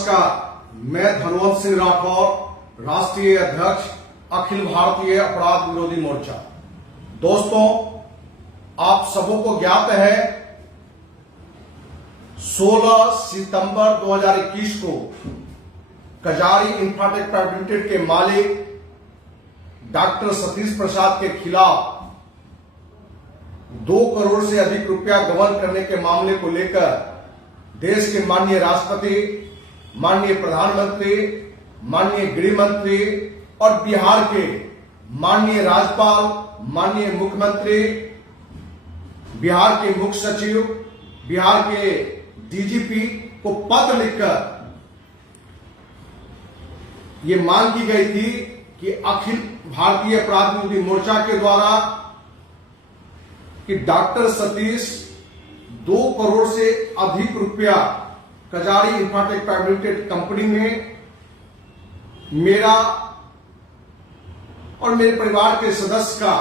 नमस्कार, मैं धनवंत सिंह राठौर, राष्ट्रीय अध्यक्ष अखिल भारतीय अपराध विरोधी मोर्चा। दोस्तों, आप सबों को ज्ञात है 16 सितंबर 2021 को कजारी इंफ्राटेक प्राइवेट लिमिटेड के मालिक डॉक्टर सतीश प्रसाद के खिलाफ 2 करोड़ से अधिक रुपया गबन करने के मामले को लेकर देश के माननीय राष्ट्रपति, माननीय प्रधानमंत्री, माननीय गृह मंत्री और बिहार के माननीय राज्यपाल, माननीय मुख्यमंत्री, बिहार के मुख्य सचिव, बिहार के डीजीपी को पत्र लिखकर ये मांग की गई थी कि अखिल भारतीय अपराध विरोधी मोर्चा के द्वारा कि डॉक्टर सतीश 2 करोड़ से अधिक रुपया कजारी इंफ्राटेक प्राइवेट लिमिटेड कंपनी में मेरा और मेरे परिवार के सदस्य का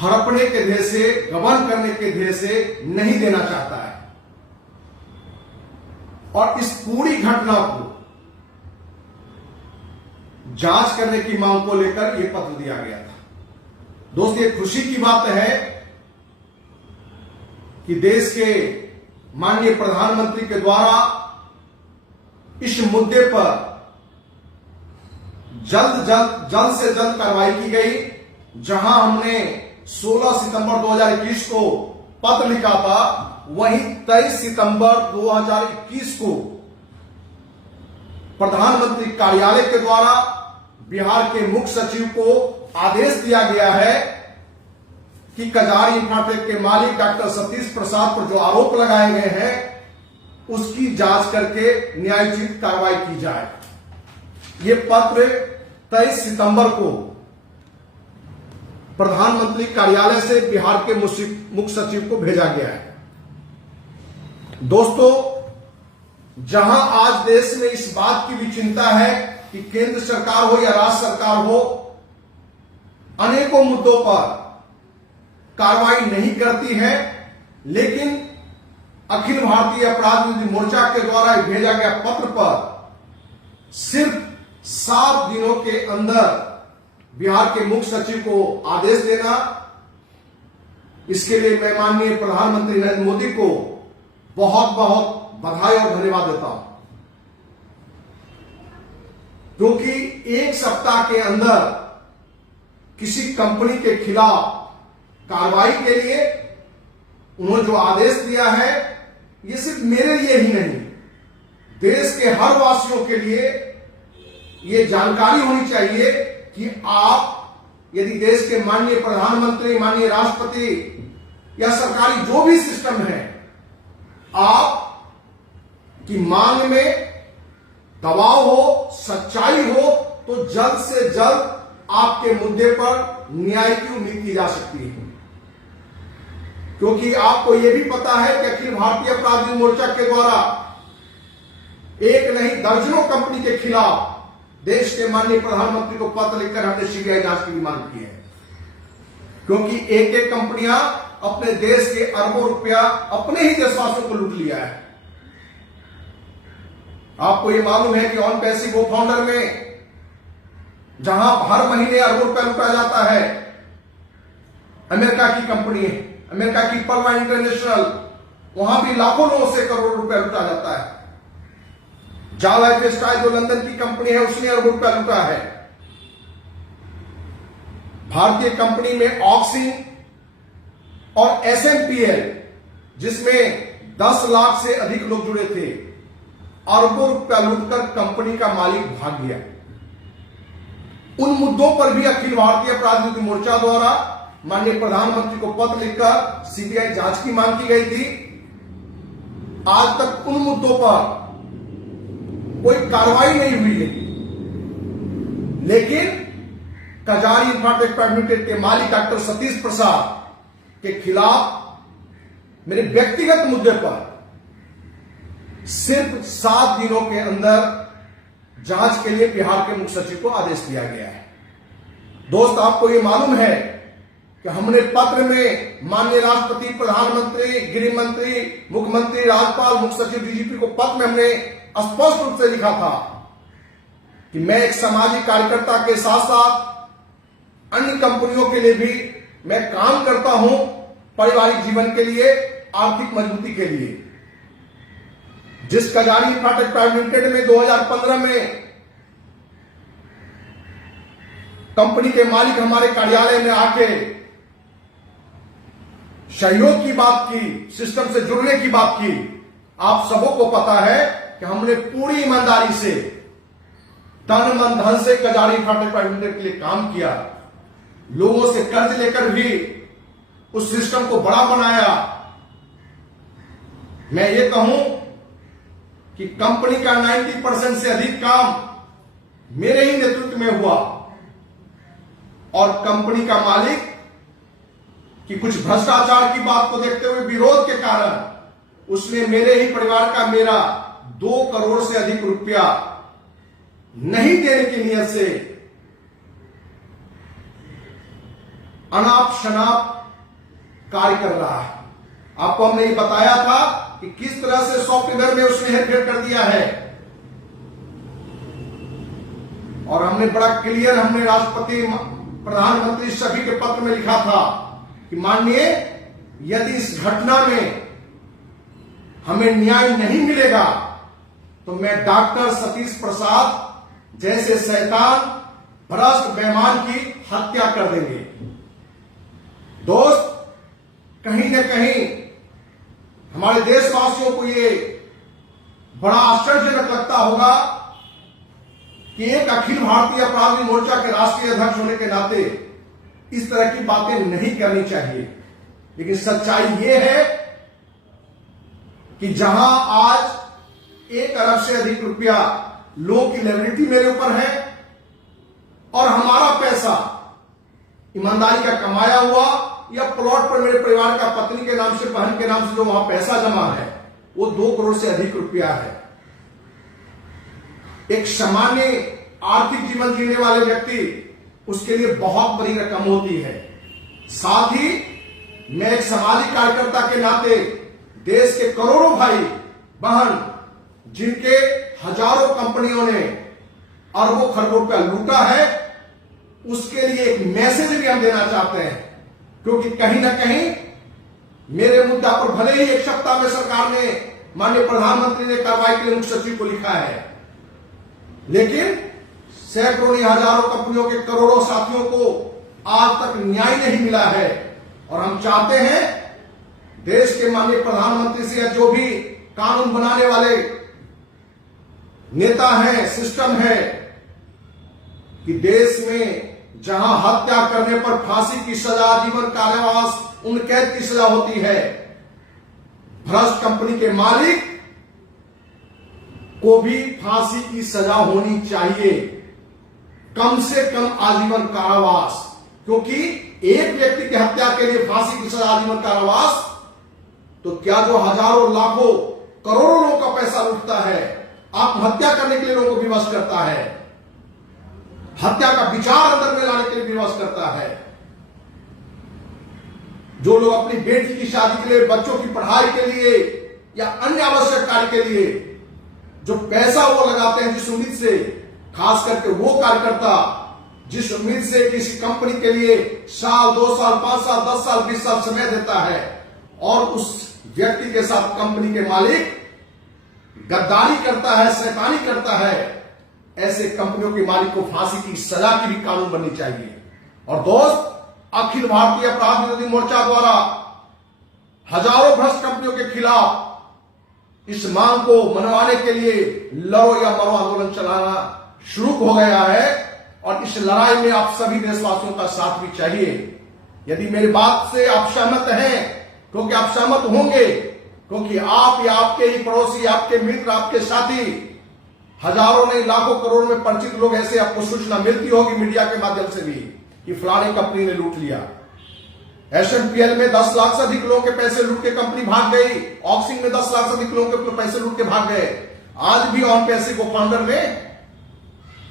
हड़पने के ध्येय से, गबन करने के ध्येय से नहीं देना चाहता है और इस पूरी घटना को जांच करने की मांग को लेकर यह पत्र दिया गया था। दोस्तों, ये खुशी की बात है कि देश के माननीय प्रधानमंत्री के द्वारा इस मुद्दे पर जल्द से जल्द कार्रवाई की गई। जहां हमने 16 सितंबर 2021 को पत्र लिखा था, वहीं 23 सितंबर 2021 को प्रधानमंत्री कार्यालय के द्वारा बिहार के मुख्य सचिव को आदेश दिया गया है कि कजारी इंफ्राटेक के मालिक डॉक्टर सतीश प्रसाद पर जो आरोप लगाए गए हैं उसकी जांच करके न्यायोचित कार्रवाई की जाए। ये पत्र 23 सितंबर को प्रधानमंत्री कार्यालय से बिहार के मुख्य सचिव को भेजा गया है। दोस्तों, जहां आज देश में इस बात की भी चिंता है कि केंद्र सरकार हो या राज्य सरकार हो, अनेकों मुद्दों पर कार्रवाई नहीं करती है, लेकिन अखिल भारतीय अपराध विरोधी मोर्चा के द्वारा भेजा गया पत्र पर सिर्फ 7 दिनों के अंदर बिहार के मुख्य सचिव को आदेश देना, इसके लिए मैं माननीय प्रधानमंत्री नरेंद्र मोदी को बहुत बहुत बधाई और धन्यवाद देता हूं, क्योंकि 1 सप्ताह के अंदर किसी कंपनी के खिलाफ कार्रवाई के लिए उन्होंने जो आदेश दिया है, ये सिर्फ मेरे लिए ही नहीं, देश के हर वासियों के लिए ये जानकारी होनी चाहिए कि आप यदि देश के माननीय प्रधानमंत्री, माननीय राष्ट्रपति या सरकारी जो भी सिस्टम है, आप की मांग में दबाव हो, सच्चाई हो, तो जल्द से जल्द आपके मुद्दे पर न्याय की उम्मीद की जा सकती है। क्योंकि आपको यह भी पता है कि अखिल भारतीय अपराध विरोधी मोर्चा के द्वारा एक नहीं दर्जनों कंपनी के खिलाफ देश के माननीय प्रधानमंत्री को पत्र लिखकर हमने सीबीआई जांच की मांग की है, क्योंकि एक कंपनियां अपने देश के अरबों रुपया अपने ही देशवासियों को लूट लिया है। आपको यह मालूम है कि ऑन पैसिव गो फाउंडर में जहां हर महीने अरबों रुपया लूटा जाता है, अमेरिका की कंपनी है, अमेरिका की पर्वा इंटरनेशनल, वहां भी लाखों लोगों से करोड़ रुपया लूटा जाता है। जाव लाइफस्टाइल जो लंदन की कंपनी है, उसने अरबों रुपया लूटा है। भारतीय कंपनी में ऑक्सी और एसएमपीएल, जिसमें 10 लाख से अधिक लोग जुड़े थे, अरबों रुपया लूटकर कंपनी का मालिक भाग गया। उन मुद्दों पर भी अखिल भारतीय अपराध विरोधी मोर्चा द्वारा माननीय प्रधानमंत्री को पत्र लिखकर सीबीआई जांच की मांग की गई थी। आज तक उन मुद्दों पर कोई कार्रवाई नहीं हुई है, लेकिन कजारी इंफ्राटेक प्राइवेट लिमिटेड के मालिक डॉक्टर सतीश प्रसाद के खिलाफ मेरे व्यक्तिगत मुद्दे पर सिर्फ 7 दिनों के अंदर जांच के लिए बिहार के मुख्य सचिव को आदेश दिया गया है। दोस्त, आपको यह मालूम है कि हमने पत्र में माननीय राष्ट्रपति, प्रधानमंत्री, गृह मंत्री, मुख्यमंत्री, राज्यपाल, मुख्य सचिव, डीजीपी को पत्र में हमने स्पष्ट रूप से लिखा था कि मैं एक सामाजिक कार्यकर्ता के साथ साथ अन्य कंपनियों के लिए भी मैं काम करता हूं, पारिवारिक जीवन के लिए, आर्थिक मजबूती के लिए। जिस कजारी फाटक प्राइवेट लिमिटेड में 2015 में कंपनी के मालिक हमारे कार्यालय में आके सहयोग की बात की, सिस्टम से जुड़ने की बात की, आप सबों को पता है कि हमने पूरी ईमानदारी से, तन मन धन से कजारी फाटक प्राइवेट लिमिटेड के लिए काम किया। लोगों से कर्ज लेकर भी उस सिस्टम को बड़ा बनाया। मैं ये कहूं कि कंपनी का 90% से अधिक काम मेरे ही नेतृत्व में हुआ और कंपनी का मालिक कि कुछ भ्रष्टाचार की बात को देखते हुए विरोध के कारण उसने मेरे ही परिवार का मेरा 2 करोड़ से अधिक रुपया नहीं देने की नियत से अनाप शनाप कार्य कर रहा है। आपको हमने ये बताया था कि किस तरह से सॉफ्टवेयर में उसने हेरफेर कर दिया है और हमने बड़ा क्लियर, हमने राष्ट्रपति, प्रधानमंत्री सभी के पत्र में लिखा था कि माननीय, यदि इस घटना में हमें न्याय नहीं मिलेगा तो मैं डॉक्टर सतीश प्रसाद जैसे शैतान, भ्रष्ट, बेईमान की हत्या कर देंगे। दोस्त, कहीं न कहीं हमारे देशवासियों को ये बड़ा आश्चर्यजनक लगता होगा कि एक अखिल भारतीय अपराधी मोर्चा के राष्ट्रीय अध्यक्ष होने के नाते इस तरह की बातें नहीं करनी चाहिए। लेकिन सच्चाई ये है कि जहां आज 1 अरब से अधिक रुपया लोगों की लायबिलिटी मेरे ऊपर है और हमारा पैसा ईमानदारी का कमाया हुआ या प्लॉट पर मेरे परिवार का पत्नी के नाम से, बहन के नाम से जो वहां पैसा जमा है वो 2 करोड़ से अधिक रुपया है। एक सामान्य आर्थिक जीवन जीने वाले व्यक्ति, उसके लिए बहुत बड़ी रकम होती है। साथ ही मैं एक सामाजिक कार्यकर्ता के नाते देश के करोड़ों भाई बहन जिनके हजारों कंपनियों ने अरबों खरबों रुपया लूटा है, उसके लिए एक मैसेज भी हम देना चाहते हैं। क्योंकि कहीं ना कहीं मेरे मुद्दा पर भले ही 1 सप्ताह में सरकार ने, माननीय प्रधानमंत्री ने कार्रवाई के लिए मुख्य सचिव को लिखा है, लेकिन सैकड़ों नहीं हजारों कंपनियों के करोड़ों साथियों को आज तक न्याय नहीं मिला है। और हम चाहते हैं देश के माननीय प्रधानमंत्री से या जो भी कानून बनाने वाले नेता हैं, सिस्टम है, कि देश में जहां हत्या करने पर फांसी की सजा, जीवन कारावास, उम्र कैद की सजा होती है, भ्रष्ट कंपनी के मालिक को भी फांसी की सजा होनी चाहिए, कम से कम आजीवन कारावास। क्योंकि एक व्यक्ति की हत्या के लिए फांसी की सजा, आजीवन कारावास, तो क्या जो हजारों, लाखों, करोड़ों लोगों का पैसा लूटता है, आत्महत्या करने के लिए लोगों को विवश करता है, हत्या का विचार अंदर में लाने के लिए विवश करता है, जो लोग अपनी बेटी की शादी के लिए, बच्चों की पढ़ाई के लिए या अन्य आवश्यक कार्य के लिए जो पैसा वो लगाते हैं, जिस उम्मीद से, खास करके वो कार्यकर्ता जिस उम्मीद से किसी कंपनी के लिए साल, 2 साल, 5 साल, 10 साल, 20 साल समय देता है और उस व्यक्ति के साथ कंपनी के मालिक गद्दारी करता है, शैतानी करता है, ऐसे कंपनियों के मालिक को फांसी की सजा की भी कानून बननी चाहिए। और दोस्त, अखिल भारतीय अपराध विरोधी मोर्चा द्वारा हजारों भ्रष्ट कंपनियों के खिलाफ इस मांग को मनवाने के लिए लड़ो या मरो आंदोलन चलाना शुरू हो गया है और इस लड़ाई में आप सभी देशवासियों का साथ भी चाहिए। यदि मेरी बात से आप सहमत हैं, क्योंकि आप सहमत होंगे, क्योंकि आप या आपके ही पड़ोसी, आपके मित्र, आपके साथी, हजारों नहीं लाखों करोड़ में परिचित लोग ऐसे आपको सूचना मिलती होगी मीडिया के माध्यम से भी कि फलानी कंपनी ने लूट लिया। एसएनपीएल में 10 लाख से अधिक लोगों के पैसे लूट के कंपनी भाग गई, ऑक्सिंग में 10 लाख से अधिक लोगों के पैसे लूट के भाग गए। आज भी ऑन पैसे को फाउंडर में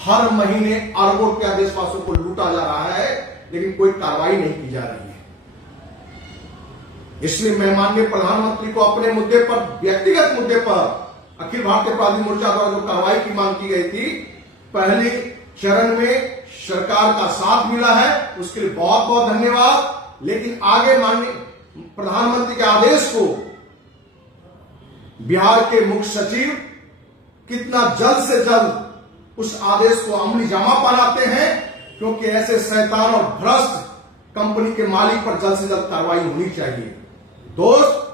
हर महीने अरबों रुपया देशवासियों को लूटा जा रहा है, लेकिन कोई कार्रवाई नहीं की जा रही है। इसलिए मैं माननीय प्रधानमंत्री को अपने मुद्दे पर, व्यक्तिगत मुद्दे पर अखिल भारतीय अपराधी मोर्चा द्वारा जो कार्रवाई की मांग की गई थी, पहले चरण में सरकार का साथ मिला है, उसके लिए बहुत बहुत धन्यवाद। लेकिन आगे माननीय प्रधानमंत्री के आदेश को बिहार के मुख्य सचिव कितना जल्द से जल्द उस आदेश को अमली जामा बनाते हैं, क्योंकि ऐसे शैतान और भ्रष्ट कंपनी के मालिक पर जल्द से जल्द कार्रवाई होनी चाहिए। दोस्त,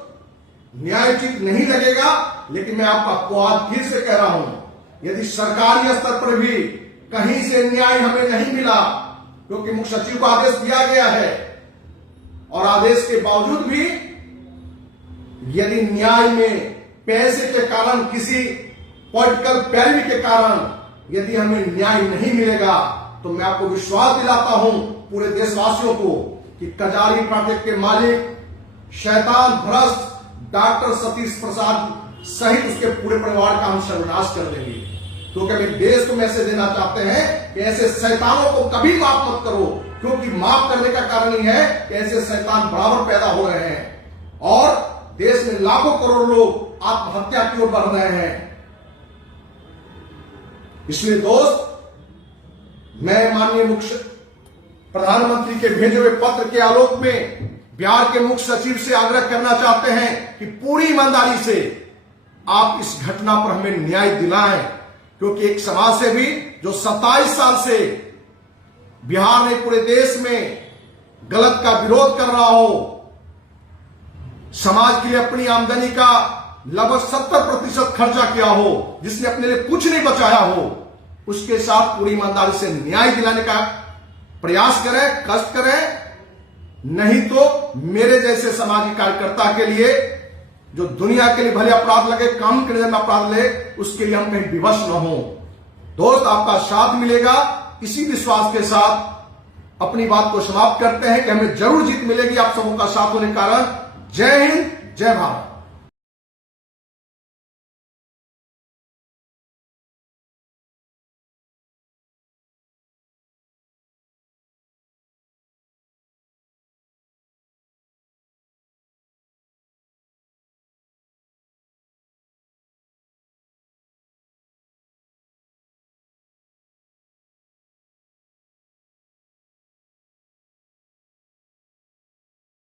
न्यायोचित नहीं लगेगा, लेकिन मैं आपको आज फिर से कह रहा हूं, यदि सरकारी स्तर पर भी कहीं से न्याय हमें नहीं मिला, क्योंकि मुख्य सचिव को आदेश दिया गया है, और आदेश के बावजूद भी यदि न्याय में पैसे के कारण, किसी पॉलिटिकल पैरवी के कारण यदि हमें न्याय नहीं मिलेगा, तो मैं आपको विश्वास दिलाता हूं, पूरे देशवासियों को, कि कजारी प्रोजेक्ट के मालिक शैतान भ्रष्ट डॉक्टर सतीश प्रसाद सहित उसके पूरे परिवार का हम सर्वनाश कर देंगे। क्योंकि हम देश को मैसेज देना चाहते हैं कि ऐसे शैतानों को कभी माफ मत करो, क्योंकि माफ करने का कारण ही है कि ऐसे शैतान बराबर पैदा हो रहे हैं और देश में लाखों करोड़ लोग आत्महत्या की ओर बढ़ रहे हैं। इसलिए दोस्त, मैं माननीय मुख्य प्रधानमंत्री के भेजे हुए पत्र के आलोक में बिहार के मुख्य सचिव से आग्रह करना चाहते हैं कि पूरी ईमानदारी से आप इस घटना पर हमें न्याय दिलाएं, क्योंकि एक समाज से भी जो 27 साल से बिहार ने पूरे देश में गलत का विरोध कर रहा हो, समाज के लिए अपनी आमदनी का लगभग 70% खर्चा किया हो, जिसने अपने लिए कुछ नहीं बचाया हो, उसके साथ पूरी ईमानदारी से न्याय दिलाने का प्रयास करें, कष्ट करें। नहीं तो मेरे जैसे सामाजिक कार्यकर्ता के लिए, जो दुनिया के लिए भले अपराध लगे, काम के लिए अपराध ले, उसके लिए हम कहीं विवश न हो। दोस्त, आपका साथ मिलेगा, इसी विश्वास के साथ अपनी बात को समाप्त करते हैं कि हमें जरूर जीत मिलेगी आप सबों का साथ होने के कारण। जय हिंद, जय भारत।